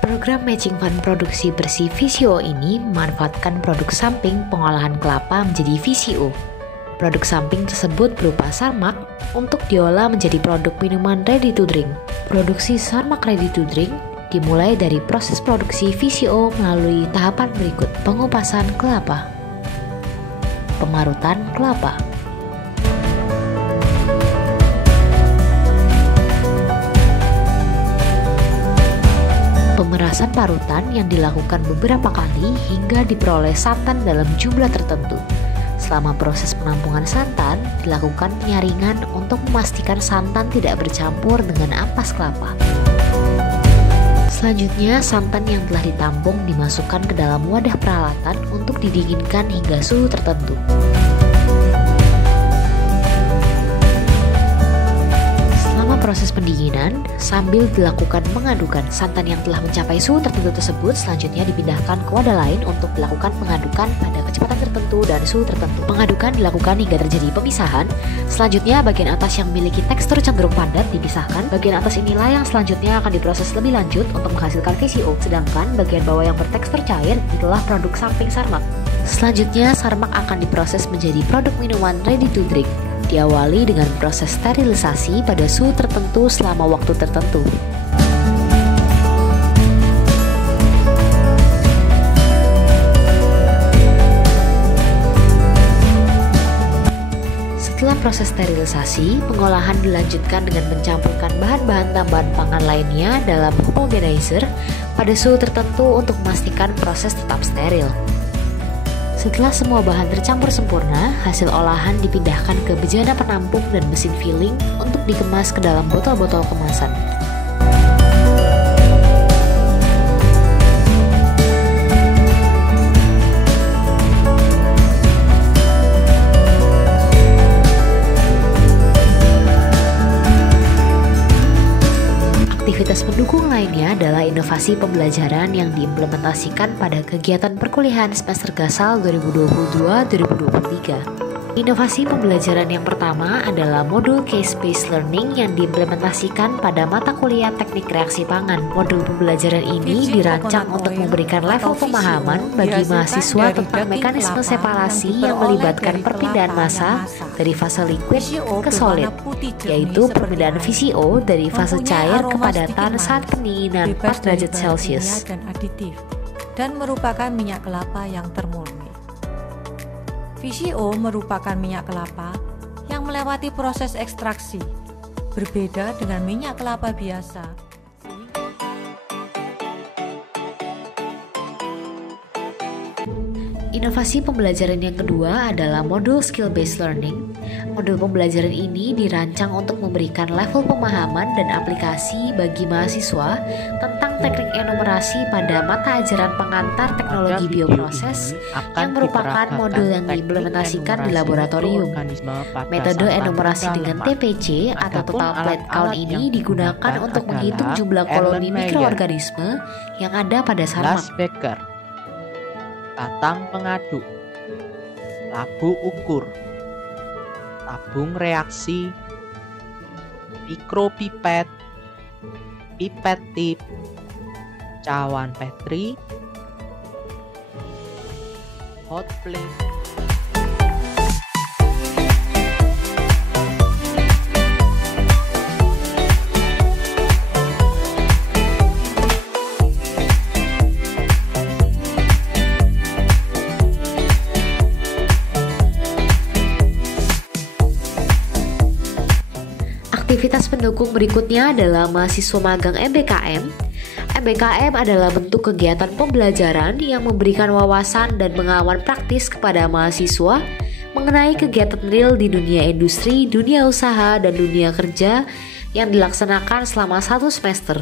Program Matching Fund Produksi Bersih VCO ini memanfaatkan produk samping pengolahan kelapa menjadi VCO. Produk samping tersebut berupa Sarmak untuk diolah menjadi produk minuman ready to drink. Produksi Sarmak ready to drink dimulai dari proses produksi VCO melalui tahapan berikut: pengupasan kelapa, pemarutan kelapa, pemerasan parutan yang dilakukan beberapa kali hingga diperoleh santan dalam jumlah tertentu. Selama proses penampungan santan, dilakukan penyaringan untuk memastikan santan tidak bercampur dengan ampas kelapa. Selanjutnya, santan yang telah ditampung dimasukkan ke dalam wadah peralatan untuk didinginkan hingga suhu tertentu. Proses pendinginan sambil dilakukan mengadukan santan yang telah mencapai suhu tertentu tersebut selanjutnya dipindahkan ke wadah lain untuk dilakukan pengadukan pada kecepatan tertentu dan suhu tertentu. Pengadukan dilakukan hingga terjadi pemisahan. Selanjutnya bagian atas yang memiliki tekstur cenderung padat dipisahkan. Bagian atas inilah yang selanjutnya akan diproses lebih lanjut untuk menghasilkan VCO. Sedangkan bagian bawah yang bertekstur cair itulah produk samping Sarmak. Selanjutnya Sarmak akan diproses menjadi produk minuman ready to drink. Diawali dengan proses sterilisasi pada suhu tertentu selama waktu tertentu. Setelah proses sterilisasi, pengolahan dilanjutkan dengan mencampurkan bahan-bahan tambahan pangan lainnya dalam homogenizer pada suhu tertentu untuk memastikan proses tetap steril. Setelah semua bahan tercampur sempurna, hasil olahan dipindahkan ke bejana penampung dan mesin filling untuk dikemas ke dalam botol-botol kemasan. Aktivitas pendukung lainnya adalah inovasi pembelajaran yang diimplementasikan pada kegiatan perkuliahan semester Gasal 2022-2023. Inovasi pembelajaran yang pertama adalah modul case-based learning yang diimplementasikan pada mata kuliah teknik reaksi pangan. Modul pembelajaran ini dirancang untuk memberikan level pemahaman bagi mahasiswa tentang mekanisme separasi yang melibatkan perpindahan massa dari fase liquid ke solid, yaitu perpindahan VCO dari fase cair ke padatan saat pendinginan 4 derajat Celcius dan merupakan minyak kelapa yang termurni. VCO merupakan minyak kelapa yang melewati proses ekstraksi, berbeda dengan minyak kelapa biasa. Inovasi pembelajaran yang kedua adalah modul skill-based learning. Modul pembelajaran ini dirancang untuk memberikan level pemahaman dan aplikasi bagi mahasiswa tentang teknik enumerasi pada mata ajaran pengantar teknologi bioproses yang merupakan modul yang diimplementasikan di laboratorium. Metode enumerasi dengan TPC atau total plate count ini digunakan untuk menghitung jumlah koloni mikroorganisme yang ada pada Sarmak. Batang pengaduk, labu ukur, tabung reaksi, mikropipet, pipet tip, cawan Petri, hot plate. Aktivitas pendukung berikutnya adalah mahasiswa magang MBKM. MBKM adalah bentuk kegiatan pembelajaran yang memberikan wawasan dan pengalaman praktis kepada mahasiswa mengenai kegiatan real di dunia industri, dunia usaha, dan dunia kerja yang dilaksanakan selama 1 semester.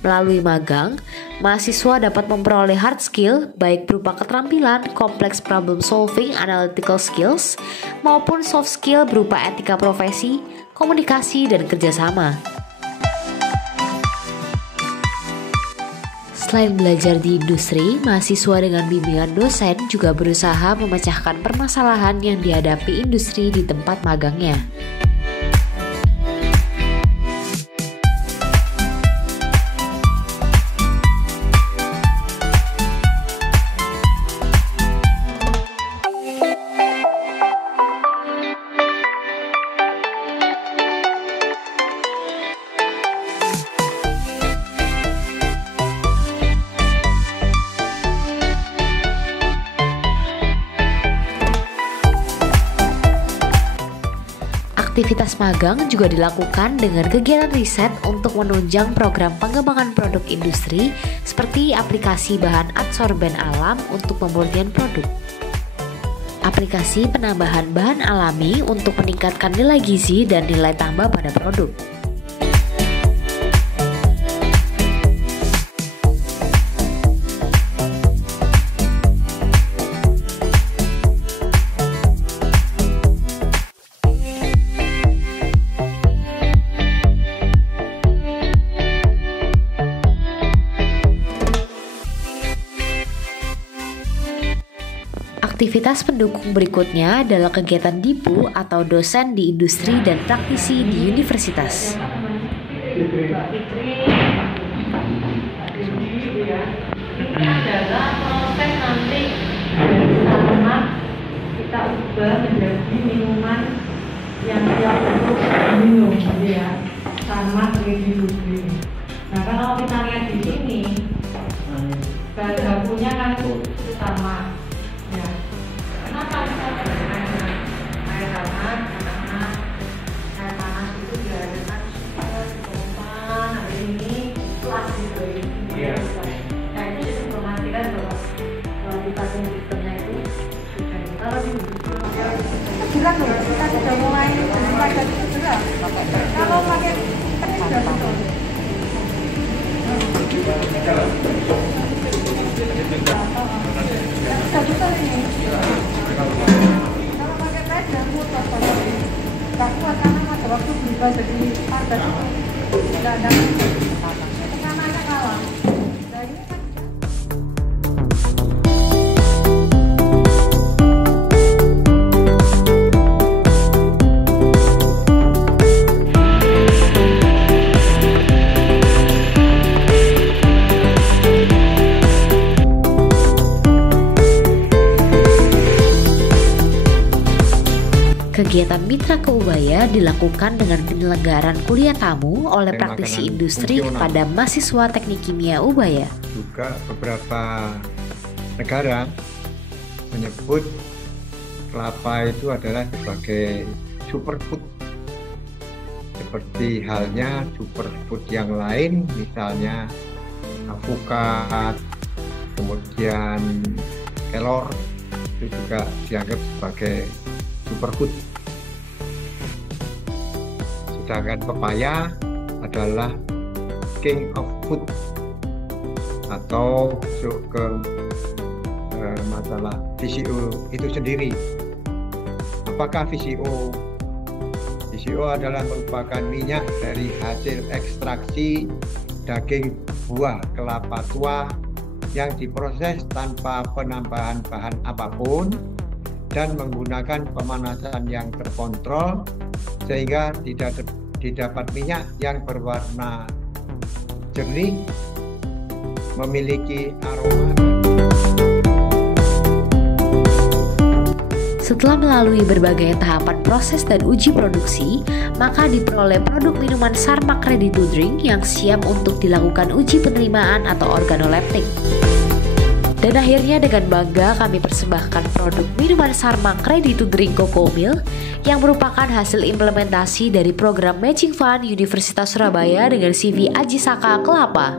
Melalui magang, mahasiswa dapat memperoleh hard skill baik berupa keterampilan, complex problem solving, analytical skills, maupun soft skill berupa etika profesi, komunikasi, dan kerjasama. Selain belajar di industri, mahasiswa dengan bimbingan dosen juga berusaha memecahkan permasalahan yang dihadapi industri di tempat magangnya. Aktivitas magang juga dilakukan dengan kegiatan riset untuk menunjang program pengembangan produk industri seperti aplikasi bahan adsorben alam untuk pemurnian produk. Aplikasi penambahan bahan alami untuk meningkatkan nilai gizi dan nilai tambah pada produk. Aktivitas pendukung berikutnya adalah kegiatan DIPU atau dosen di industri dan praktisi di universitas. Ini adalah proses nanti dari sarmat kita ubah menjadi minuman yang siap untuk minum, ya. Sarmat ready to drink. Nah, kalau kita lihat di sini, bahan bakunya kan sama. Ya. Kenapa kita menggunakan air hangat? Karena air panas itu dihadirkan pompa, hari ini plus gitu ya. Nah itu just memastikan bahwa kualitasnya sistemnya itu sudah kalau Jelas loh, kita sudah mulai belajar itu sudah. Kalau pakai sudah betul. Sudah betul ini. Kalau pakai pes ya mudah banget. Tak kuat karena ada waktu berubah jadi padat itu. Tidak ada. Tekanannya kalah. Nah ini kan. Kegiatan Mitra Keubaya dilakukan dengan penyelenggaraan kuliah tamu oleh praktisi industri kepada mahasiswa Teknik Kimia Ubaya. Juga beberapa negara menyebut kelapa itu adalah sebagai superfood. Seperti halnya superfood yang lain, misalnya avokat, kemudian kelor, itu juga dianggap sebagai superfood. Sedangkan pepaya adalah king of food atau masuk ke masalah VCO itu sendiri. Apakah VCO? VCO adalah merupakan minyak dari hasil ekstraksi daging buah kelapa tua yang diproses tanpa penambahan bahan apapun dan menggunakan pemanasan yang terkontrol sehingga tidak didapat minyak yang berwarna jernih, memiliki aroma. Setelah melalui berbagai tahapan proses dan uji produksi, maka diperoleh produk minuman Sarmak Ready to Drink yang siap untuk dilakukan uji penerimaan atau organoleptic. Dan akhirnya dengan bangga kami persembahkan produk minuman Sarmak Ready to Drink Cocoa Milk yang merupakan hasil implementasi dari program Matching Fund Universitas Surabaya dengan CV Ajisaka Kelapa.